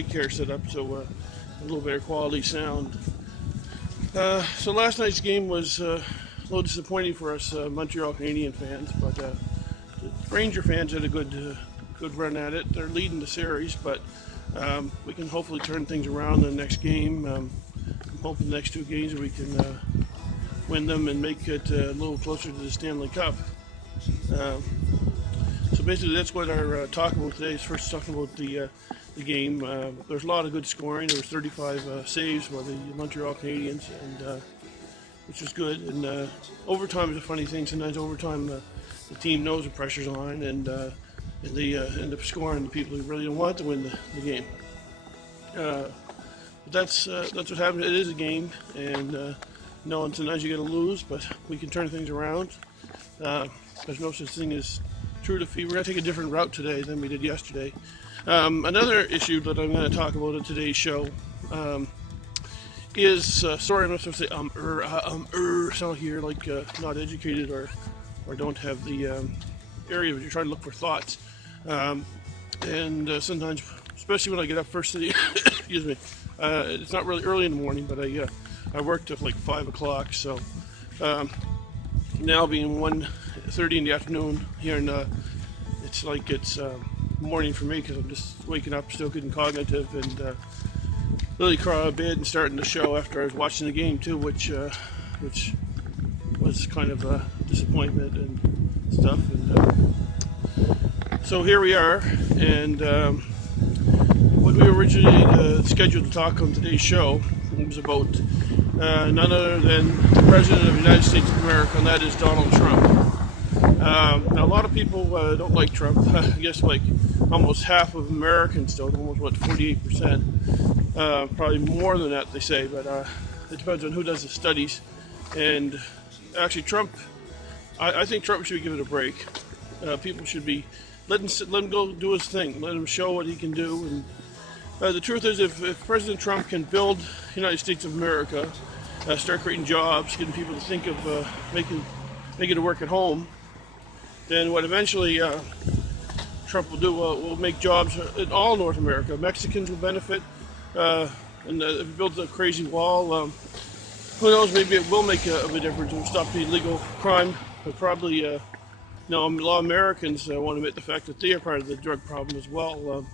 mic here set up, so a little better quality sound. So last night's game was a little disappointing for us Montreal Canadian fans, but the Ranger fans had a good run at it. They're leading the series, but we can hopefully turn things around in the next game. I'm hoping the next two games we can win them and make it a little closer to the Stanley Cup. So basically that's what our talk about today is. First talking about the game. There's a lot of good scoring. There was 35 saves by the Montreal Canadiens, and which was good. And overtime is a funny thing. Sometimes overtime the team knows the pressure's on, and they end up scoring the people who really don't want to win the game. But that's what happens. It is a game, and and sometimes you got to lose, but we can turn things around. There's no such thing as true defeat. We're going to take a different route today than we did yesterday. Another issue that I'm going to talk about in today's show is, sorry, I'm not supposed to say sound here like not educated or don't have the area, but you're trying to look for thoughts. And sometimes, especially when I get up first thing, excuse me, it's not really early in the morning, but I worked at like 5 o'clock, so now being 1:30 in the afternoon here, and it's like it's morning for me because I'm just waking up, still getting cognitive, and really crawl out of bed and starting the show after I was watching the game too, which was kind of a disappointment and stuff. And so here we are, and what we originally scheduled to talk on today's show was about none other than the President of the United States of America, and that is Donald Trump. Now, a lot of people don't like Trump. I guess like almost half of Americans don't, almost 48%. Probably more than that, they say, but it depends on who does the studies. And actually, Trump, I think Trump should be given a break. People should be let him go do his thing, let him show what he can do. And the truth is, if President Trump can build the United States of America, start creating jobs, getting people to think of making it work at home, then what eventually Trump will do will make jobs in all North America. Mexicans will benefit, and if he builds a crazy wall, who knows, maybe it will make a difference. It will stop the illegal crime, but probably a lot of Americans want to admit the fact that they are part of the drug problem as well,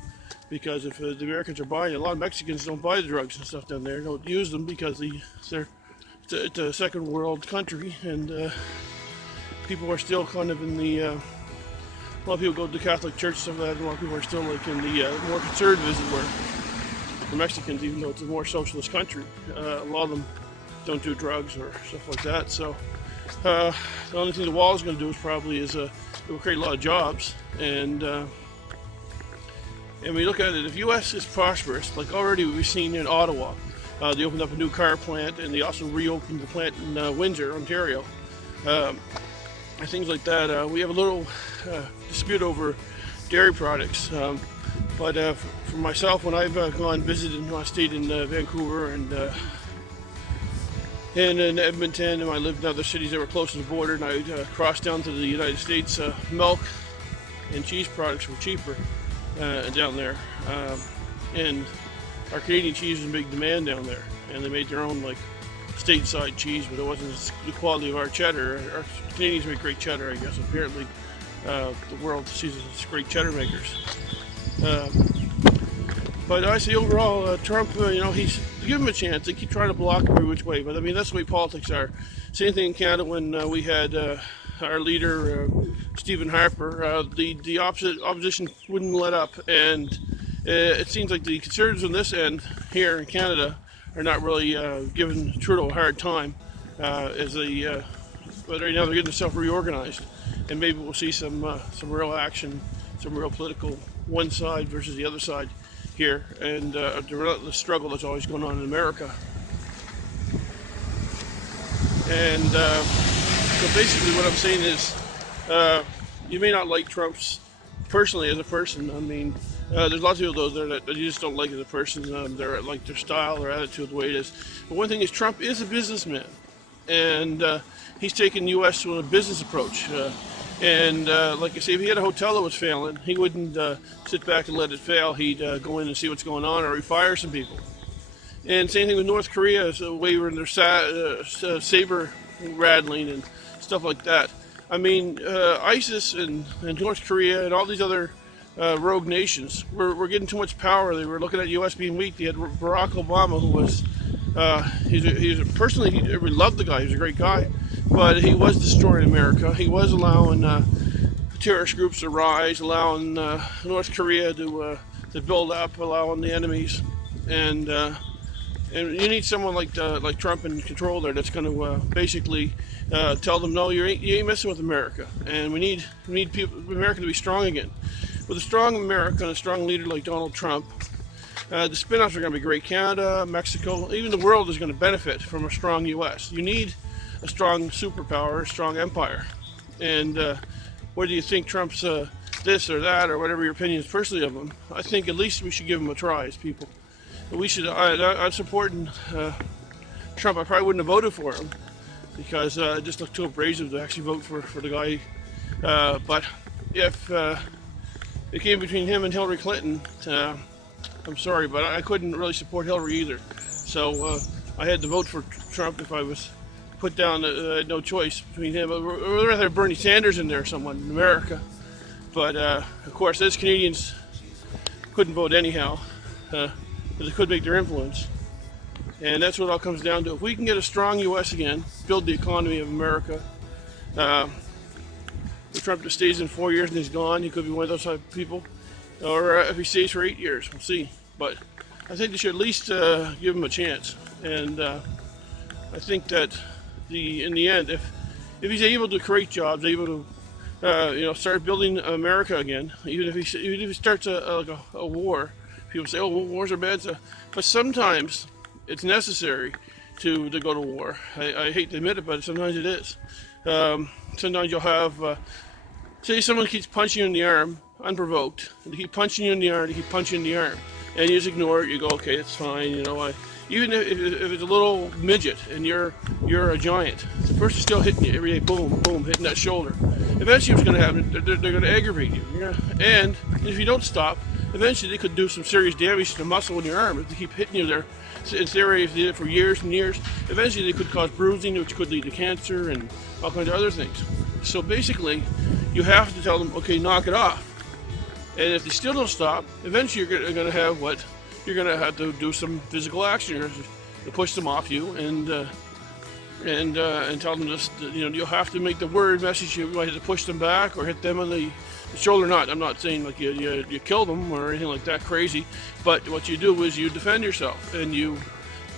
because if the Americans are buying it, a lot of Mexicans don't buy the drugs and stuff down there, don't use them because it's a second world country, and people are still kind of in the, a lot of people go to the Catholic Church, some of that, a lot of people are still like in the more conservative, as it were, for Mexicans, even though it's a more socialist country. A lot of them don't do drugs or stuff like that, so the only thing the wall is going to do is probably it will create a lot of jobs, and we look at it, if U.S. is prosperous, like already we've seen in Ottawa, they opened up a new car plant, and they also reopened the plant in Windsor, Ontario. Things like that. We have a little dispute over dairy products, but for myself, when I've gone visited, I stayed in Vancouver and in Edmonton, and I lived in other cities that were close to the border, and I crossed down to the United States. Milk and cheese products were cheaper down there, and our Canadian cheese was in big demand down there, and they made their own like stateside cheese, but it wasn't the quality of our cheddar. Our Canadians make great cheddar, I guess. Apparently, the world sees us as great cheddar makers. But I say overall, Trump, give him a chance. They keep trying to block him every which way, but I mean that's the way politics are. Same thing in Canada when we had our leader Stephen Harper. The opposition wouldn't let up, and it seems like the Conservatives on this end here in Canada are not really giving Trudeau a hard time, as but right now they're getting themselves reorganized, and maybe we'll see some real action, some real political one side versus the other side here, and the relentless struggle that's always going on in America. And so basically what I'm saying is, you may not like Trump's personally as a person. I mean, there's lots of people though that you just don't like as a person. They're like their style, their attitude, the way it is. But one thing is, Trump is a businessman, and he's taken U.S. to a business approach. And like I say, if he had a hotel that was failing, he wouldn't sit back and let it fail. He'd go in and see what's going on, or he'd fire some people. And same thing with North Korea, is wavering their saber rattling and stuff like that. I mean, ISIS and North Korea and all these other rogue nations were getting too much power. They were looking at U.S. being weak. They had Barack Obama, who was personally, we loved the guy. He was a great guy, but he was destroying America. He was allowing terrorist groups to rise, allowing North Korea to build up, allowing the enemies, and you need someone like Trump in control there that's going to basically tell them, no, you ain't messing with America, and we need America to be strong again. With a strong America and a strong leader like Donald Trump, the spin-offs are going to be great. Canada, Mexico, even the world is going to benefit from a strong U.S. You need a strong superpower, a strong empire. And whether you think Trump's this or that, or whatever your opinion is personally of him, I think at least we should give him a try as people. We should. I'm supporting Trump. I probably wouldn't have voted for him because it just looked too abrasive to actually vote for the guy. But if it came between him and Hillary Clinton, I'm sorry, but I couldn't really support Hillary either. So I had to vote for Trump if I was put down. No choice between him. I'd rather have Bernie Sanders in there, someone in America. But of course, as Canadians couldn't vote anyhow. Because it could make their influence. And that's what it all comes down to. If we can get a strong U.S. again, build the economy of America, if Trump just stays in 4 years and he's gone, he could be one of those type of people. Or if he stays for 8 years, we'll see. But I think they should at least give him a chance. And I think that in the end, if he's able to create jobs, able to start building America again, even if he starts a war. People say, "Oh, well, wars are bad," but sometimes it's necessary to go to war. I hate to admit it, but sometimes it is. Sometimes you'll have, say, someone keeps punching you in the arm unprovoked, and they keep punching you in the arm, they keep punching you in the arm, and you just ignore it. You go, "Okay, it's fine." Even if it's a little midget and you're a giant, the person's still hitting you every day, boom, boom, hitting that shoulder. Eventually, what's going to happen? They're going to aggravate you, and if you don't stop, eventually they could do some serious damage to the muscle in your arm if they keep hitting you there. In theory, if they did it for years and years, eventually they could cause bruising, which could lead to cancer and all kinds of other things. So basically, you have to tell them, okay, knock it off. And if they still don't stop, eventually you're going to have what? You're going to have to do some physical action. You're going to push them off you and tell them this. You'll have to make the word message. You might have to push them back or hit them on the shoulder. I'm not saying like you kill them or anything like that crazy, but what you do is you defend yourself and you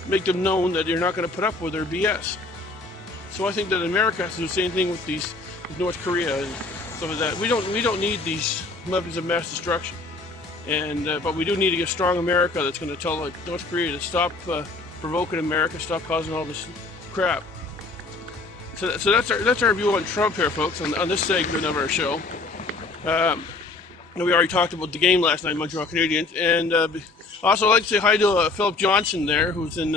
make them known that you're not going to put up with their BS. So I think that America has to do the same thing with North Korea and stuff like that. We don't need these weapons of mass destruction, but we do need to get a strong America that's going to tell North Korea to stop provoking America, stop causing all this crap. So that's our view on Trump here, folks, on this segment of our show. We already talked about the game last night, Montreal Canadiens, and also I'd like to say hi to Philip Johnson there, who's in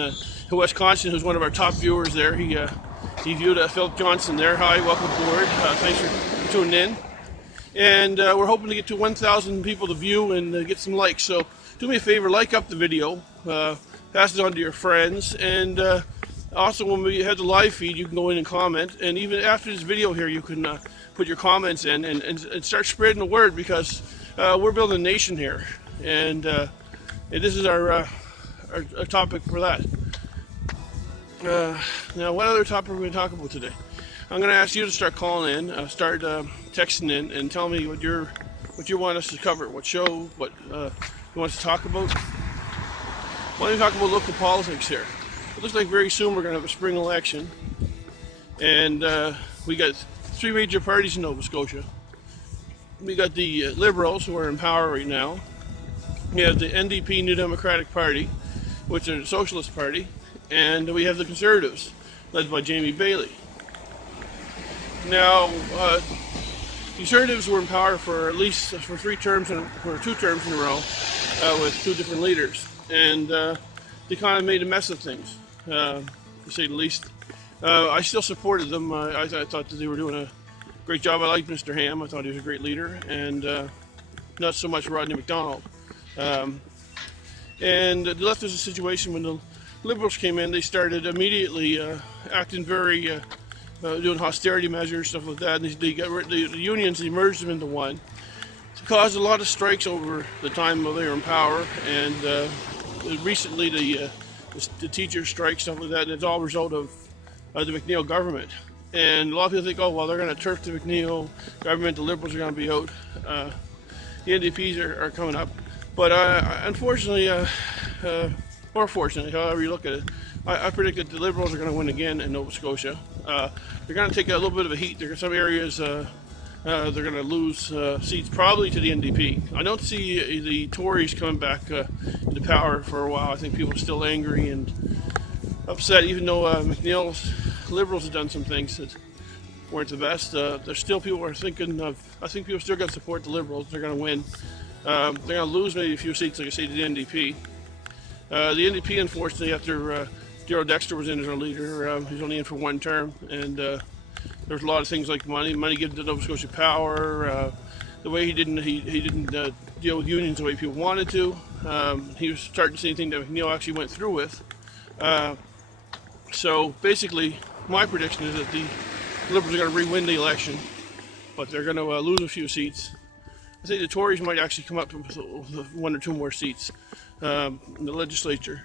Wisconsin, who's one of our top viewers there. He viewed Philip Johnson there. Hi, welcome aboard. Thanks for tuning in. And we're hoping to get to 1,000 people to view and get some likes. So do me a favor, like up the video, pass it on to your friends, and also when we have the live feed, you can go in and comment. And even after this video here, you can put your comments in and start spreading the word, because we're building a nation here. And this is our topic for that. Now, what other topic are we going to talk about today? I'm going to ask you to start calling in, start texting in, and tell me what you want us to cover, what show, what you want us to talk about. Why don't we talk about local politics here? It looks like very soon we're going to have a spring election, and we got three major parties in Nova Scotia. We got the Liberals, who are in power right now. We have the NDP, New Democratic Party, which is a socialist party, and we have the Conservatives, led by Jamie Bailey. Now, Conservatives were in power for at least for 2 terms in a row, with 2 different leaders, and they kind of made a mess of things, to say the least. I still supported them. I thought that they were doing great job. I liked Mr. Ham. I thought he was a great leader, and not so much Rodney McDonald. And the left was a situation when the Liberals came in, they started immediately acting very, doing austerity measures, stuff like that. And they got rid, the unions, they merged them into one. It caused a lot of strikes over the time they were in power, and recently the teacher strike, stuff like that, and it's all a result of the McNeil government. And a lot of people think, oh, well, they're going to turf the McNeil government, the Liberals are going to be out, the NDPs are coming up. But unfortunately, or fortunately, however you look at it, I predict that the Liberals are going to win again in Nova Scotia. They're going to take a little bit of a heat. There are some areas they're going to lose seats, probably to the NDP. I don't see the Tories coming back into power for a while. I think people are still angry and upset, even though McNeil's Liberals have done some things that weren't the best. There's still people are thinking of. I think people still going to support the Liberals. They're going to win. They're going to lose maybe a few seats, like I say, to the NDP. The NDP, unfortunately, after Gerald Dexter was in as our leader, he was only in for one term, and there was a lot of things like money given to Nova Scotia Power, the way he didn't deal with unions the way people wanted to. He was starting to see anything that McNeil actually went through with. So basically, my prediction is that the Liberals are going to re-win the election, but they're going to lose a few seats. I think the Tories might actually come up with one or two more seats in the legislature.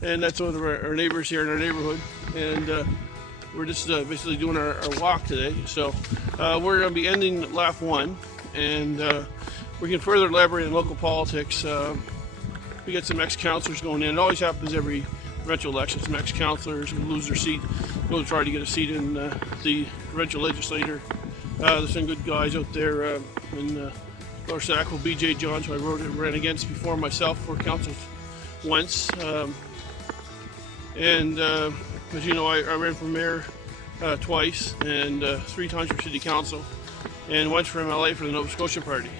And that's one of our neighbors here in our neighborhood. And we're just basically doing our walk today. So we're going to be ending lap one. And we can further elaborate on local politics. We get some ex-councillors going in. It always happens every provincial election. Some ex-councillors who lose their seat go to try to get a seat in the provincial legislature. There's some good guys out there in Lower Sackville. BJ Johns, who I ran against before myself for council once. And as you know, I ran for mayor twice, and 3 times for city council, and once for MLA for the Nova Scotia Party.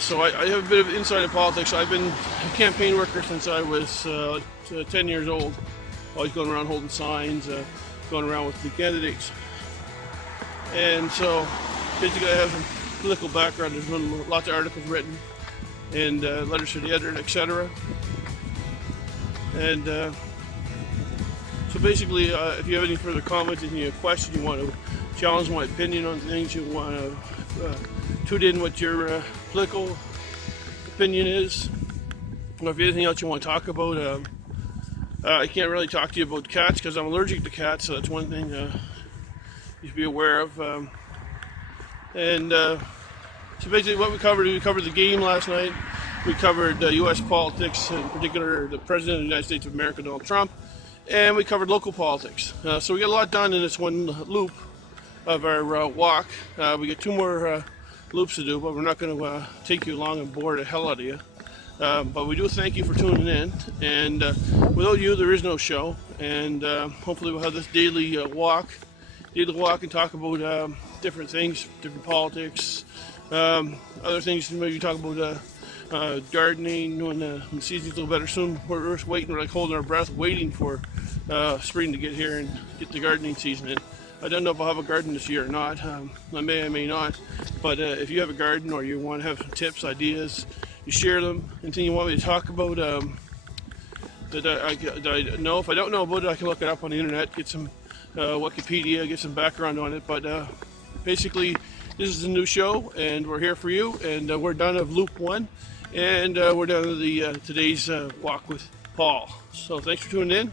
So I have a bit of insight in politics. I've been a campaign worker since I was 10 years old. Always going around holding signs, going around with the candidates. And so basically I have some political background. There's been lots of articles written and letters to the editor, etc. And so basically, if you have any further comments, if you have questions, you want to challenge my opinion on things, you want to tune in what your political opinion is, or if anything else you want to talk about. I can't really talk to you about cats because I'm allergic to cats, so that's one thing you should be aware of. So basically what we covered the game last night. We covered U.S. politics, in particular the President of the United States of America, Donald Trump, and we covered local politics. So we got a lot done in this one loop of our walk. We got 2 more loops to do, but we're not going to take you along and bore the hell out of you. But we do thank you for tuning in, and without you there is no show, and hopefully we'll have this daily walk and talk about different things, different politics, other things, maybe talk about gardening when the season's a little better soon. We're just waiting, we're like holding our breath, waiting for spring to get here and get the gardening season in. I don't know if I'll have a garden this year or not. I may not. But if you have a garden or you want to have some tips, ideas, you share them. Anything you want me to talk about that I know. If I don't know about it, I can look it up on the internet, get some Wikipedia, get some background on it. But basically, this is a new show, and we're here for you. And we're done of loop 1. And we're done with the today's walk with Paul. So thanks for tuning in.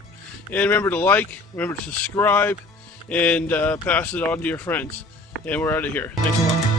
And remember to like, remember to subscribe, and pass it on to your friends. And we're out of here. Thanks a lot.